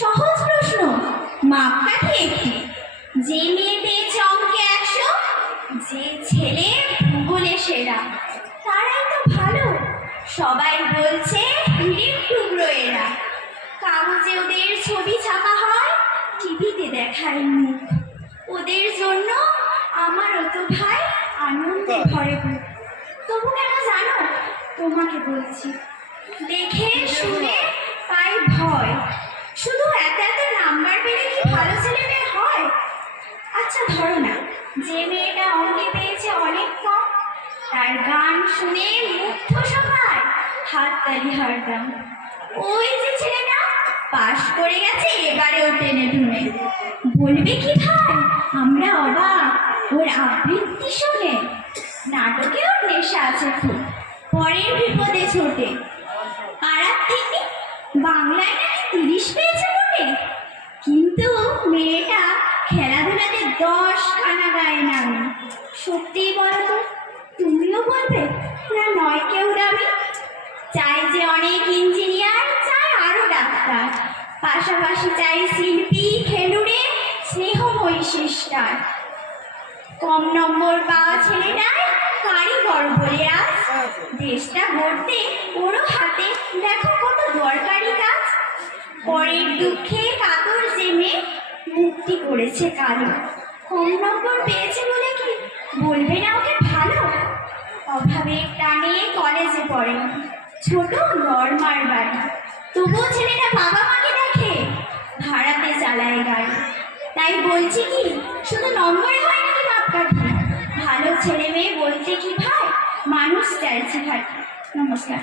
সহজ প্রশ্ন, মাপকাঠি একটি। যে মেয়ে পেয়েছে অঙ্কে 100, যে ছেলে ভূগোলে সেরা, তারাই তো ভালো। সবাই বলছে হীরের টুকরো এরা। কাগজে ওদের ছবি ছাপা হয়, টিভিতে দেখায় মুখ। ওদের জন্য আমারও তো ভাই আনন্দে ভরে বুক। তবু কেন জানো, তোমাকে বলছি, দেখে শুনে পাই ভয়। শুধু এত এত নাম্বার পেলে কি ভালো ছেলে মেয়ে হয়? আচ্ছা ধরো না, যে মেয়েটা অঙ্কে পেয়েছে অনেক কম, তার গান শুনে মুগ্ধ সবাই, হাততালি হারতাম। ওই যে ছেলেটা পাশ করে গেছে এবারেও টেনে টুনে, বলবে কি ভাই আমরা অবাক ওর আবৃত্তি শুনে। নাটকেও নেশা আছে খুব, পরের বিপদে ছোটে। পাড়ার থেকে বাংলায় নাকি 30 পেয়েছে মনে, কিন্তু মেয়েটা খেলাধুলাতে 10 খানা গায়ে নামে। সত্যিই বলো তো, তুমিও বলবে না নয় কেউ দামি? চাই যে অনেক ইঞ্জিনিয়ার, চাই আরো ডাক্তার, পাশাপাশি চাই শিল্পী, খেলুড়ে, স্নেহময়ী সিস্টার। কম নম্বর পাওয়া ছেলেটাই কারিগর বলে আজ দেশটা গড়তে ওরও হাতে দেখো কত দরকারি কাজ। পরের দুঃখে কাতর জেমে মুক্তি করেছে কালো। কম নম্বর পেয়েছে বলে কি বলবে না ওকে ভালো? অভাবের টানে কলেজে পড়ে, ছোট নর্মার বাড়ি, তবুও ছেলেটা বাবা মাকে দেখে, ভাড়াতে চালায় গাড়ি। তাই বলছি কি, শুধু নম্বরে হয় নাকি মাপকাঠি? ভালো ছেলে মেয়ে বলতে কি ভাই, মানুষ চাইছে ভাই। নমস্কার।